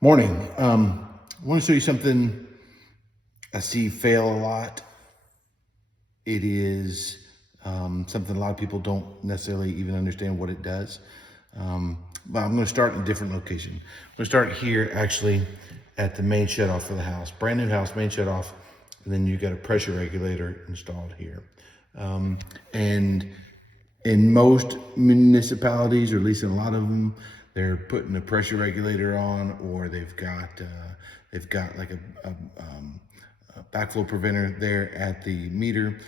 Morning. I want to show you something I see fail a lot. It is something a lot of people don't necessarily even understand what it does. But I'm going to start in a different location. I'm going to start here actually at the main shutoff for the house. Brand new house, main shutoff. And then you've got a pressure regulator installed here. And in most municipalities, or at least in a lot of them, they're putting a pressure regulator on, or they've got like a backflow preventer there at the meter.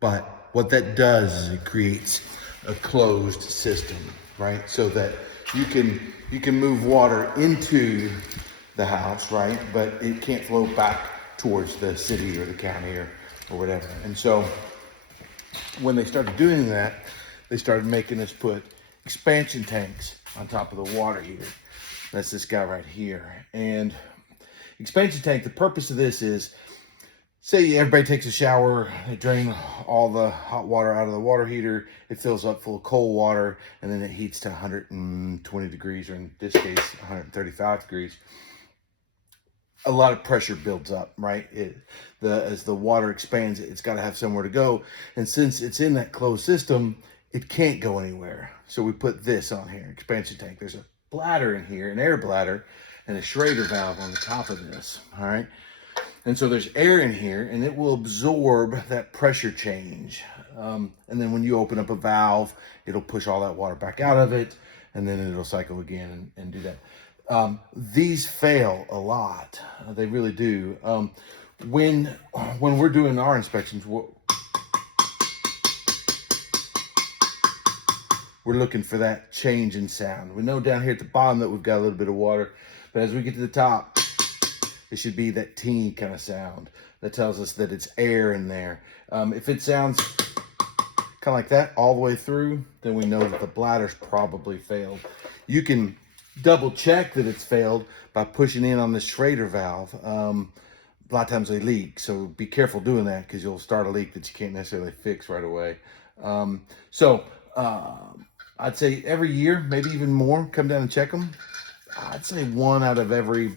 But what that does is it creates a closed system, right? So that you can move water into the house, right? But it can't flow back towards the city or the county or whatever. And so when they started doing that, they started making us put expansion tanks on top of the water heater. That's this guy right here. And expansion tank, the purpose of this is, say everybody takes a shower, they drain all the hot water out of the water heater, it fills up full of cold water, and then it heats to 120 degrees, or in this case, 135 degrees. A lot of pressure builds up, right? As the water expands, it's got to have somewhere to go. And since it's in that closed system, it can't go anywhere. So we put this on here, expansion tank. There's a bladder in here, an air bladder, and a Schrader valve on the top of this, all right? And so there's air in here, and it will absorb that pressure change. And then when you open up a valve, it'll push all that water back out of it, and then it'll cycle again and do that. These fail a lot. They really do. When we're doing our inspections, we're looking for that change in sound. We know down here at the bottom that we've got a little bit of water, but as we get to the top, it should be that teeny kind of sound that tells us that it's air in there. If it sounds kind of like that all the way through, then we know that the bladder's probably failed. You can double check that it's failed by pushing in on the Schrader valve. A lot of times they leak, so be careful doing that, because you'll start a leak that you can't necessarily fix right away. I'd say every year, maybe even more, come down and check them. I'd say 1 out of every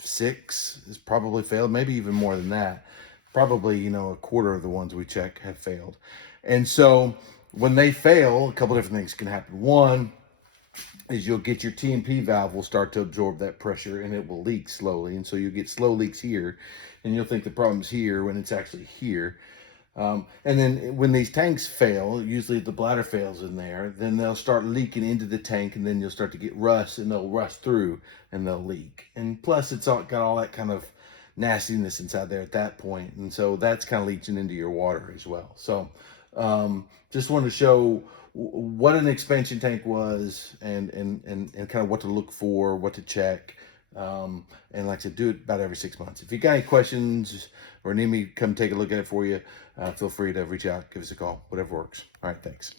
6 has probably failed, maybe even more than that. Probably, a quarter of the ones we check have failed. And so when they fail, a couple different things can happen. One is you'll get your T&P valve will start to absorb that pressure, and it will leak slowly. And so you'll get slow leaks here, and you'll think the problem's here when it's actually here. And then when these tanks fail, usually the bladder fails in there, then they'll start leaking into the tank, and then you'll start to get rust, and they'll rust through and they'll leak. And plus it's got all that kind of nastiness inside there at that point. And so that's kind of leaching into your water as well. So just wanted to show what an expansion tank was, and kind of what to look for, what to check. And like I said, do it about every 6 months. If you got any questions or need me to come take a look at it for you, feel free to reach out, give us a call, whatever works. All right, thanks.